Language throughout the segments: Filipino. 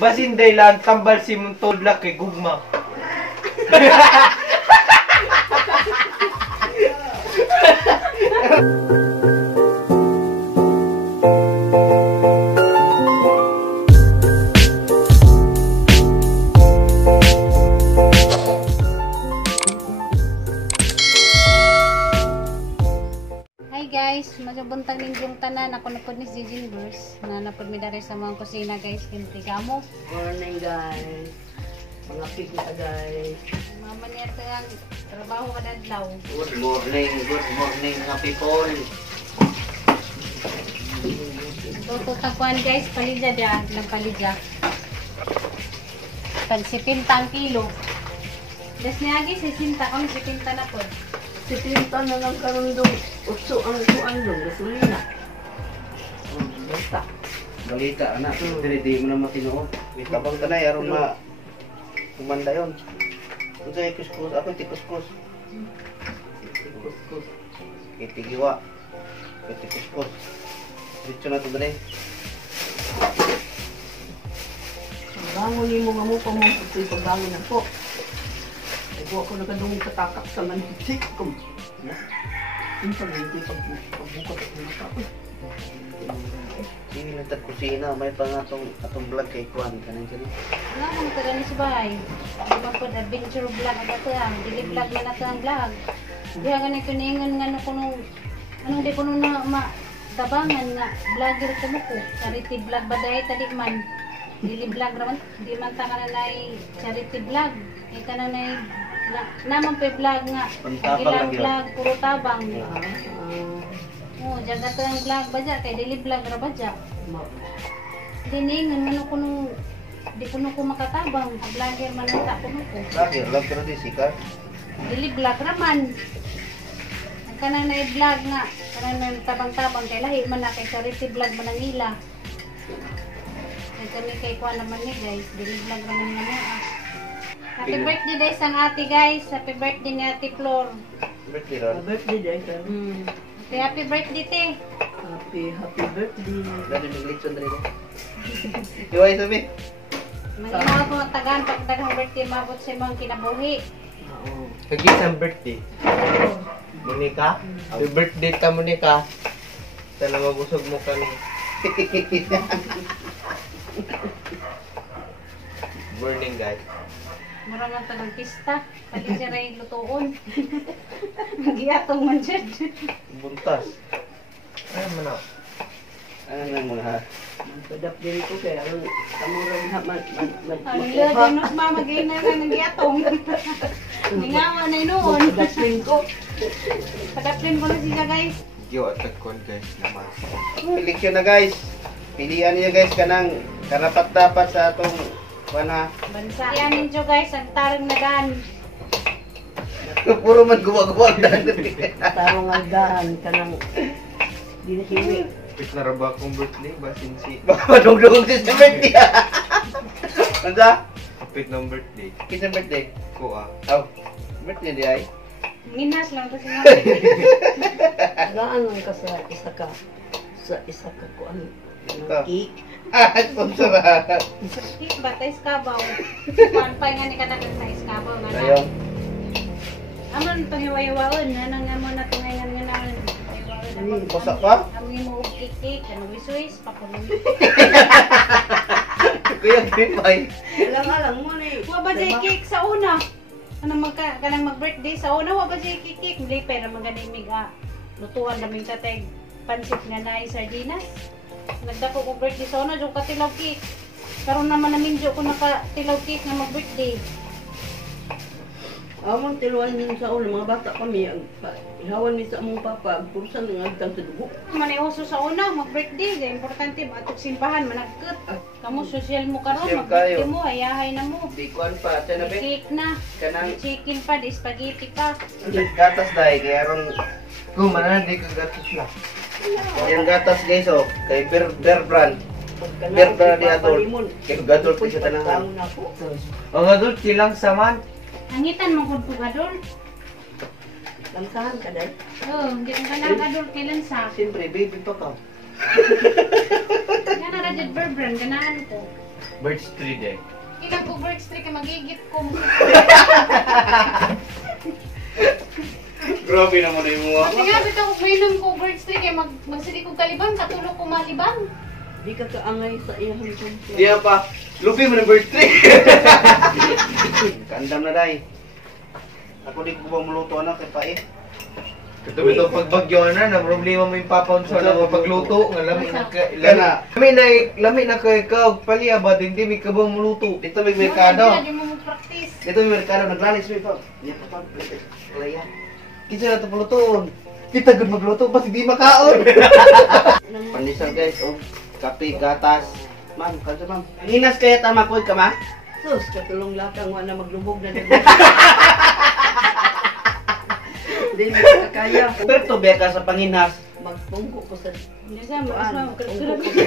Basinday lang tambal si Muntolak kay Gugma. Guys, magbuntang ninjong tanan ako na pod ni Jingers na napod mi diri sa mga kusina guys, kintigamo. Morning guys. Mga pigna guys. Mama niya ang trabaho kada adlaw. Good morning mga people. Toto takuan guys, palidya dia, ng palidya. Tag 70 ang kilo. Des niya gi 60 on 70 na pod. Si Tinta na lang karon dong utso ang kuan dong gasolina. Basta. Balita anak, di mo na matinuod. Wait tabang tanay aron ma kumanda yon. Unsa ay kuskus ako tikuskus. Kuskus. Kitigiwa. Tikuskus. Diretso na to dali. Bangon ni mo nga mo pa mo pagbangon na po. Ibu ako nagadungog katakak sa manhik ko. Yung pag-hindi pagbukat ako na ako. Sige lang kusina, may pa nga atong vlog kay Kwan. Kanan siya. Wala man ka ni sa bahay. Di ba pod adventure vlog aga to ang dili vlog na nato ang vlog. Diha ganay kuningon ngano kuno anong di kuno na tabangan nga vlogger ko mo ko. Charity vlog ba dahil tadi man. Dili vlog raman, di man ta kana nay charity vlog. Kay kana nay naman pa vlog nga. Ilang vlog puro tabang. Oh, jaga to ang vlog baja kay dili vlog ra baja. Diningan man kuno di kuno ko makatabang, vlogger man ta kuno ko. Lagi vlog pero di sikat. Dili vlog ra man. Ang kanang nay vlog nga, kanang tabang-tabang kay lahi man na kay charity vlog man ang ila. Kami kay kuha naman ni guys, dili vlog naman nga Happy birthday guys ang ate guys. Happy birthday ni Ate Flor. Birthday ron. Birthday day ka. Happy birthday te. Happy birthday. Dali miglitson dali ko. Iway sabi. Maninaw ko ang tagaan pag daghang birthday mabot sa mga kinabuhi. Oo. Kagi sa birthday. Monica? Happy birthday ta Monica. Sana mabusog mo kami. Morning guys. Mura man tagang pista. Pati siya rin lutoon. Mag-iatong man dyan. Buntas. Ano man ako? Ano nang mga Padap din ko kaya ang kamurang Ang ila din mas mamagay na ng giatong. Ningawa na noon. Padap din ko. Padaplin ko na siya guys. Yo at kon guys naman. eleksyon na guys. Pilihan niyo guys kanang karapat dapat sa atong kuana. Bansa. Yan ninyo guys, ang tarong na dan. Puro man guwag-guwag dan. Tarong agdaan ka ng dinikiwi. Pit na raba akong birthday basin si Madugdugog si birthday. Anda? Pit ng birthday. Kinsa birthday? Ko ah. Oh. Birthday di ay. Minas lang kasi nga. Agdaan lang ka sa isa ka ko ano. Cake. Sponsor. Hit ba tayo iskabaw? Panpay nga ni kadagat sa iskabaw nga na. Ayun. Aman itong hiwa-hiwaon. Anong nga mo na ito ngayon nga naman. Basa pa? Amoy mo kik-kik. Anong wis-wis. Pakulong. Kuya Pipay. Alang-alang mo na eh. Wa ba dyan cake sa una? Anong kanang mag-birthday sa una? Wa ba dyan cake? Hindi pero maganimig lutuan namin tatay pansit nga na sardinas. Nagdako ko birthday sa una, yung katilaw cake. Karoon naman namin ko nakatilaw cake na mag-birthday. Amon tiluan din sa ulo, mga bata kami, ihawan ni sa mong papa, purusan ng agtang sa dugo. Maniuso sa una, mag-birthday. Kaya importante, batok simbahan, managkot. Kamu, social mo karon, Social mag-birthday kayo. mo, ayahay na mo. Di kuan pa, sana be. Cake na, Kanang chicken pa, di spaghetti pa. gatas dai kaya aron Kung manan di ka gatos na. yung gatas guys oh, kay Bear Brand. Bear Brand di adult. Kay adult pa sa tanahan. Ang adult silang saman. Hangitan mo kung adult. Langsahan ka dahil. Oo, hindi kong kanang adult kailan sa. Siyempre baby pa ka. Yan na Rajad Berbran, ganahan ko. Birds 3 day. Ilang ko birds tree kay magigit ko. Grabe naman na yung mga. Kasi nga bitaw ko mainom ko birds tree kay magsili ko kalibang katulog ko malibang. Di ka kaangay sa iyang kumpleto. Diya pa. Lupi mo ng birthday. Kandam na day. Ako di ko ba muluto anak kay pait. Katubi itong pagbagyo na problema mo yung papaunsa na pagluto. Nga lami na ka... Kana. Lami na ka ikaw. Paliya ba? Hindi may kabang muluto. Dito may merkado. Hindi mo practice. Dito may merkado naglalis may pa. Diya pa pa. Kalaya. Kinsa na ito pulutuon. Kita gud magluto basta di makaon. Pandesal guys, oh. Kape, gatas. Ma'am, kansa ma'am. Hinas kaya tama ko ka ma? Sus, katulong lakang wala maglubog na din. Hindi mo kakaya. Perto beka sa panginas. Magpungko ko sa... Hindi sa mas Pungko magkasulog. ko sa...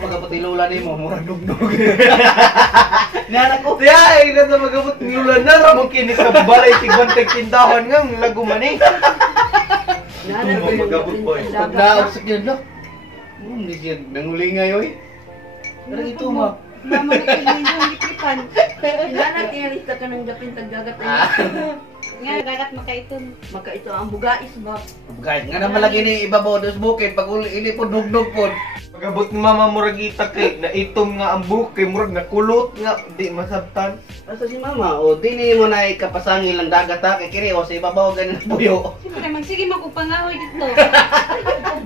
Magabot ni Lola ni mo, murag dugdug. Nara ko. Tiya, ay na magabot ng lulan na. Ramong kinis sa balay. Tigbantag tindahan nga. Lago man eh. Nana ko yung Magabot boy. Pag nausap yun, no? Hindi siya nanguli ngayon. Pero ito ma. Mama na kayo yung gitripan. Nana tinalista ka ng dapin tagdagat Ah. Nga dagat makaiton. Maka ito ang bugais ba? Kahit nga naman lagi ni ibabaw dos bukid. Pag ili po dugdug po. Pagabot ng mama murag itak kay na itom nga ang buhok kay murag nakulot nga di masabtan. Basta si mama, o di ni mo na ikapasangi lang dagat ha. Kay kiri o sa ibabaw ganin na puyo. Siyempre, magsige mo kung pangahoy dito.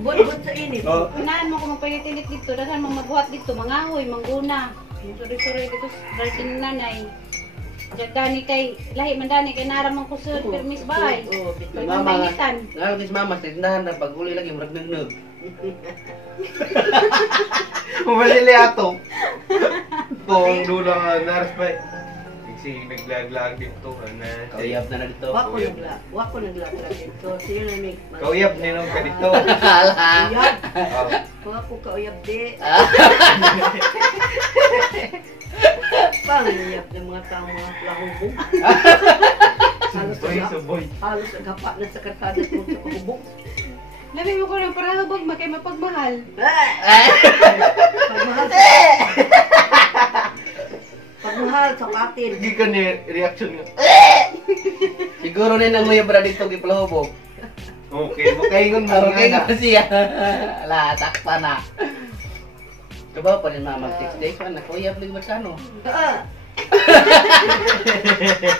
Bot-bot sa init. Oh. Unahan mo kung magpainit-init dito. Daghan mo magbuhat dito. Mangahoy, mangguna. Sorry dito sa garden nanay. Dagani kay, lahi man dani kay naramang kusod. Permis bahay. Oo, Si bitaw. mama, Pagpanginitan. nga si mama, sa tindahan na pag uli lagi murag nagnog. Pumalili ato. Kung dula nga naras pa. Sige, naglag-lag dito. Kauyap na dito. Wako naglatag ito. Sino na may... Kauyap ninong ka dito. Uyab. Oh. Wako kauyab di. Panguyab ng mga taong mga lahubog. Suboy. Halos naghapak na sa karkada kung sa kahubog. Labi mo ko ng parahubog, makay mapagmahal. Pagmahal. Pagmahal sa katin. Hindi ka ni reaction nga. Siguro na nang may bra dito gipalahubog. Okay, makaingon mo Okay nga nga siya. Ala, takpa na. Kabaw pa rin mama, 6 days pa na. Kuyap lang magkano. Kaya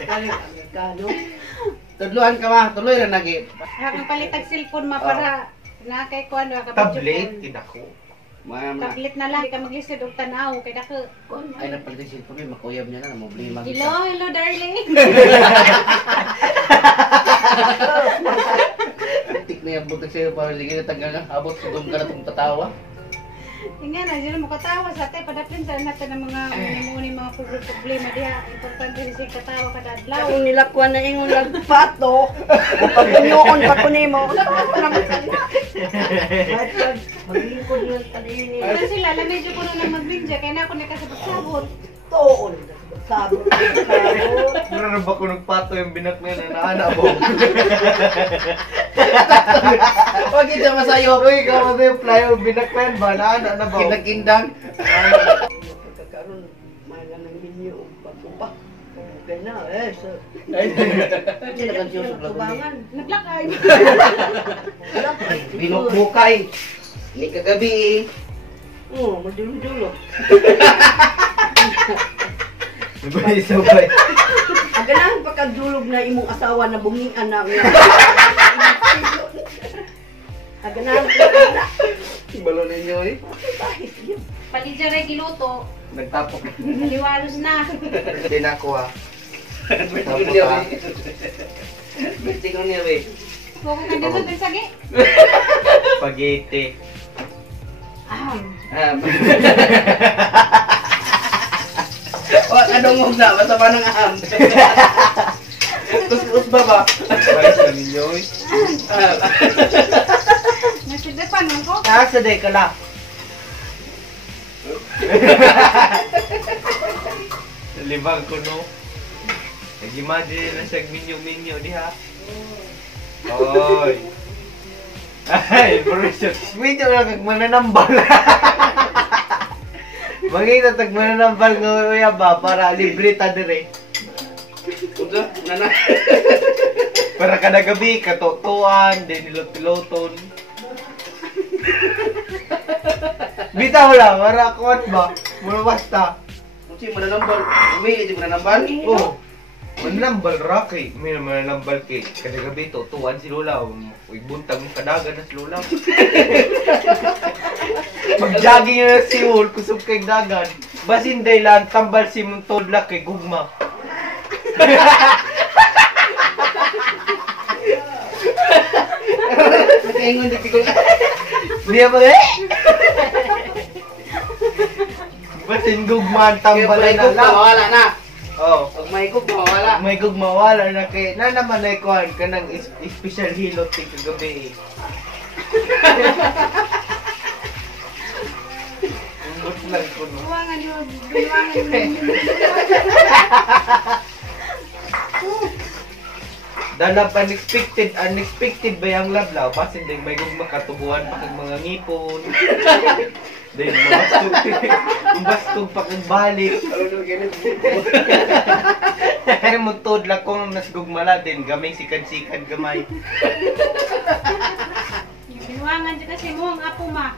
Amerikano. Tudluan ka ma, tuloy rin lagi. Hakang palitag cellphone ma para na kay kuan wa ka tablet, kinako. Mama, Tablet na lang ka maglisod og tanaw kay dako. ay napalitin siya po, makuyab niya na, problema. Hello darling. Tik na yung butik sa'yo para sige na tanggal na abot sa doon ka na itong tatawa. Nga na, sila mo katawa sa atin, padapin sa natin ng mga mga problema diha. Importante rin siya katawa kada adlaw. Kung nilakwan na ingon nagpato, pagpunyoon pa ko nimo. Maglingkod lang talini. Pero sila, medyo ko na lang magbingja, kaya na ako nakasabot-sabot. Toon. Sabot. Meron ba ko nagpato yung binak na naana mo? Huwag kita masayo. Uy, ikaw kasi yung fly yung binak na yan ba? Naana na ba? Kinagindang. Pagkakaroon, mahal ng minyo o pagpupa. Okay na, so... Hindi na kansyon sa vlog. Tubangan. Naglakay. Binukbukay. Hindi kagabi eh. Oo, madulo-dulo. Sabay. Aganahan pagkadulog na imong asawa na bungingan na nga. Aganahan pagkadulog. Balo ninyo eh. Paligya rin giluto, Nagtapok. liwalos na. Hindi na ako ha. Berting niya ba? Berting niya ba? Huwag ka dito sa sagi. Spaghetti. Wag anong na, basta pa ng aham. Kus ba ba? Sabay sa ninyo eh. Nasidapan mo ko. Sa day ka lang. Libang ko no. Nag-imagine na siya minyo-minyo diha. Oy. Ay, information. Minyo lang kag mananambal. Mangita tag mananambal nga uya ba para libre ta dire. Unsa? Nana. Para kada gabi katotoan, din nilot-piloton. Bitaw lang, para kuat ba? Mura basta. Unsa mananambal? Umili di mananambal? Oh. Mananambal ra kay, may mananambal kay kada gabi totoan si Lola. Uy buntag ng kadagan na si Lola. Mag-jogging na si Wol, kusog kay dagan. Basin day lang, tambal si mong todlak kay gugma. Nakaingon di tigol. Diya ba eh? Basin gugma ang tambalan na lang. Mawala na. Oh. Pag may gug mawala. May gugma wala na kay na naman ay kuhan ka ng special hilot kay kagabi. Umbot lang ko no. Buwangan yun. Buwangan yun. Danap unexpected ba yung lablaw? Pasin din may gugma katubuhan pa kag mga ngipon. Then mabastog pa kag balik. Kaya mo todla kung nas gugmala din gamay sikan-sikan gamay. Binuangan dyan kasi mo ang apo ma.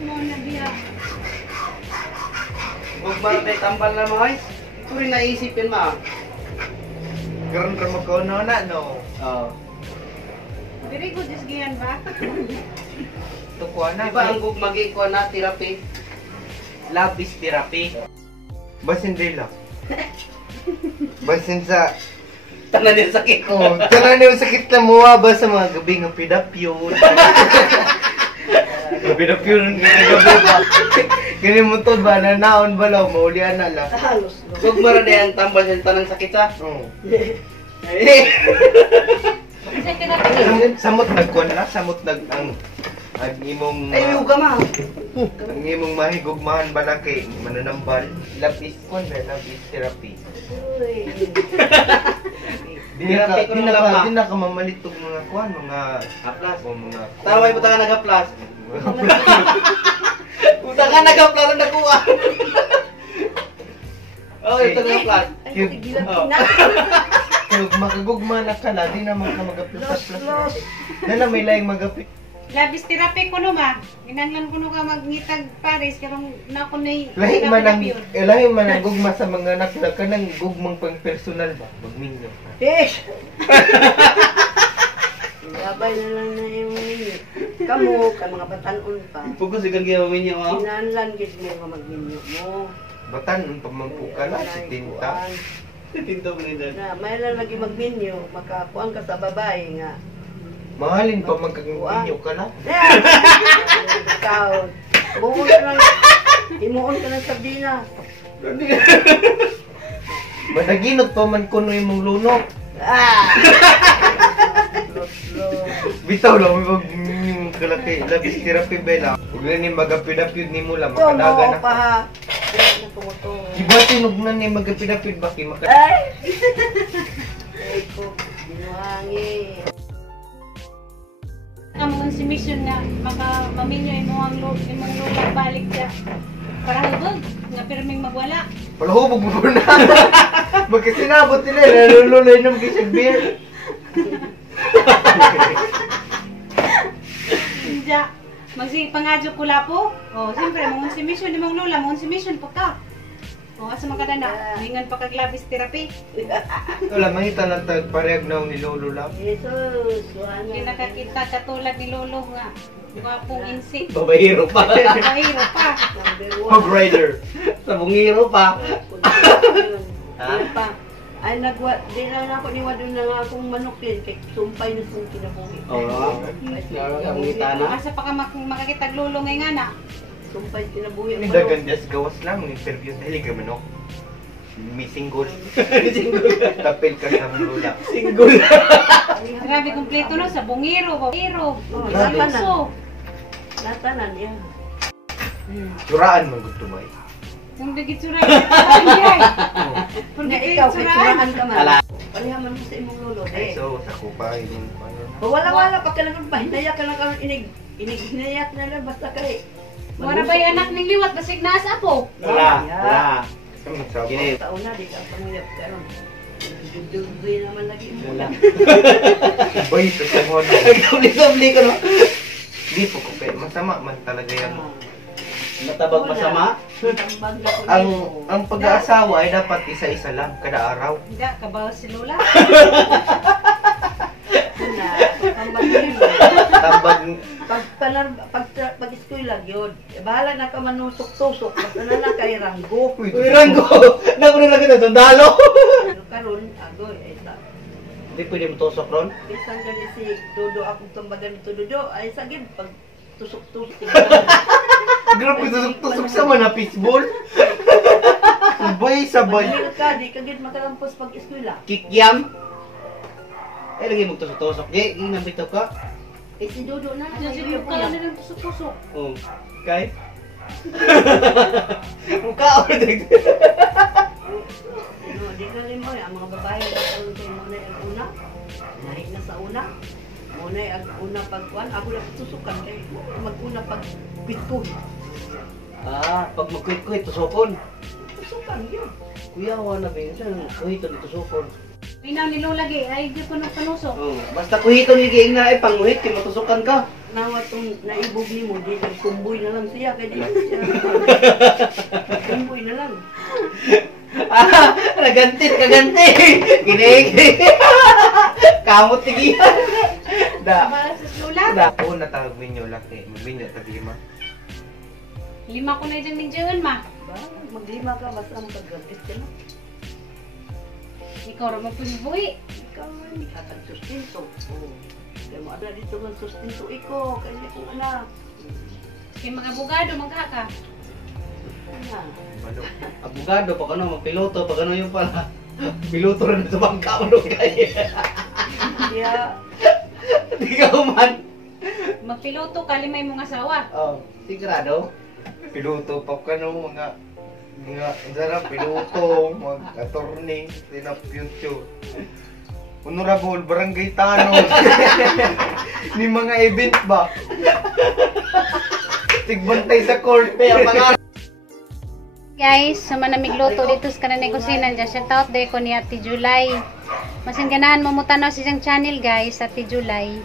Muna biya. Gugma may tambal na mo ay. Ito rin naisipin ma. Karon ra mo ko na no. Oh. Very good is giyan ba? Tukuha na. Di ba ang gugma gikuha na therapy? Labis therapy. Basin dila. Basin sa Tanan din sakit. oh, tanan yung sakit na mo ba sa mga gabi ng pidapyod. Pidapyod ng gabi ba? Kini mo to ba na naon ba law maulian na la. Halos. Gugma ra din ang tambal sa tanang sakit sa. Oh. Kasi therapy. Samot nagkuan na, samot nag ang imong Ay yuga ma. ang imong mahigugmahan bala kay mananambal. Labis kon ba labis therapy. Uy. Di na Therapy ko nung lama. di na ka mamalitog mga kuan mga Haplas. o mga Taway mo ka nagaplas. Puta ka nagaplas na nakuha. Oh, ito nagaplas. Ay, tigilan Oh. na. Kung makagugma na ka na, di naman ka magaplas-plas. Los. Na may laing magapit. Labis therapy ko no ma. Ginanglan ko no ka magngitag Paris karong na ko nay. Lahi man ang gugma sa mga anak na ka ng gugmang pang personal ba? Magminyo. Fish! Gabay na lang na yung ninyo. Kamu, ka mga batanon pa. Pugos ikan gawin niya mo. Hinanlan gid mo ka magminyo mo. Batan, ang pamangpuka na, si Tinta. Tinto mo nila. Na, may lang lagi magminyo, makakuan ka sa babae nga. Mahalin pa magkaginyo ka na. Ikaw, buon ka lang, imuon ka ng sardina. Managinot pa man kuno imong lunok. Ah! Bitaw lang, yung kalaki, labis therapy bela. Huwag na ni magapid-apid ni mula, Ito makadaga mo na. pa ha. Wala na kumuto. Iba tinog na ni magapid-apid ba kay makadaga. Ay! Ay ko, binuhangi. Among si mission na maka maminyo imong lola balik siya. Para hubog nga pirming magwala. Palahubog mo na. Magkasinabot nila, nalululay ng kisig beer. Diya, magsi pangadyo ko lapo. Oh, siyempre mong si mission ni mong lola, mong si mission pa ka. Oh, asa man kadana, mingan pa kag labis therapy. Wala, mangita na parehag na ni Lolo lang. Jesus, Hindi wala. nakakita katulad ni lolo nga. Gwapong insik. Babahiro pa. Mahiro pa. Number Hog one. Rider. Sa bungiro pa. Ano pa? Ay, di na ako niwadon na nga akong manok din. Kaya sumpay na sung kinabuhi. Oo. Klaro ang ngitana. Asa pa ka makakitag lolo ngay nga na. Sumpay kinabuhi. Ini dagan just gawas lang, interview dahil ka manok. May single. Tapil ka sa lula. Single. Grabe kumpleto no sa bungiro, bungiro. Oh, grabe. Luso. Natanan yan. Suraan mo gusto ba? Yung bigit suray. Ay. Na ikaw, kay turahan ka man. Ala. Palihaman mo sa imong lolo. Ay, Eh. so, sa kupa, yung ano. Wala pa ka lang pahinaya ka lang kami hinayat na lang basta kay. Wala ba yung anak ning liwat basig nasa po? Wala. Gini. Taon na di ka panguyap karon. Dugoy naman lagi mo. Wala. Boy, pesamon. Nagkabli-kabli ka no. Di po ko pe. Masama man talaga yan. Matabag masama. Ang pag-aasawa ay dapat isa-isa lang kada araw. Hindi, kabaw si Lola. Tambag Pag eskwela gyud, bahala na ka manusok-tusok, basta na lang kay ranggo. Uy, Ranggo! Nakunin lang kita, sundalo! Pero karon agoy ay ta. Hindi pwede mo tusok ron? Bisan gani si Dodo akong tumbagan nito Dodo ay sagid pag tusok-tusok. Grabe, tusok-tusok sa mga fishball. Sabay. Pag ka di kagid makalampos pag eskwela. Kikyam. Eh, lagi mo tusok-tusok. Eh, ginambitaw ka. Eh si Dodo na Diyan si Luka na ng tusok-tusok. Oh. Kay? Mukha ako din. No, di ka rin mo ang mga babae na karon kay mo na ang una. Nahi na sa una. Muna ang una pagkuan, ako lang tusukan kay mag-una pag pitko. Pag magkuit-kuit, tusokon. Tusukan yun. Kuya, wala ba yun? Saan kuhito dito tusokon? Inaw ni Lola gi ay di ko panusok. Oh. Basta kuhito ni Giing na eh, panguhit, kaya matusukan ka. Nawa itong naibog ni mo, di kumboy na lang siya. Kaya di siya. Kumboy na lang. Kaganti. Ginig. Kamot tigihan. Kabaw si Lola. Ako natawag minyo laki. Minyo tagima. 5 ko na dyan ning June ma. Ba, maglima ka, basta ang pag-gratis ka na. Ikaw ra magpunubuhi. Ikaw hindi ka tag-sustento. Oo. Kaya mo ada dito ng sustento iko. Kaya hindi kong anak. Kay mga abogado magkaka. Ano? Balo. Abogado, pag ano, magpiloto, pag ano yung pala. Piloto rin sa bangka mo nung kaya. Kaya, Hindi ka uman. Magpiloto ka limay mong asawa. Oh, sigurado. Piluto pa ka no mga sarap piluto, mga attorney, sina future. Honorable Barangay Tanong. Ni mga event ba? Tigbantay sa court. Kaya mga Guys, sa manamigluto dito sa kanang kusina dyan. Shout out day ko ni Ate July. Masin ganahan mo mutanaw sa isang channel guys, Ate July.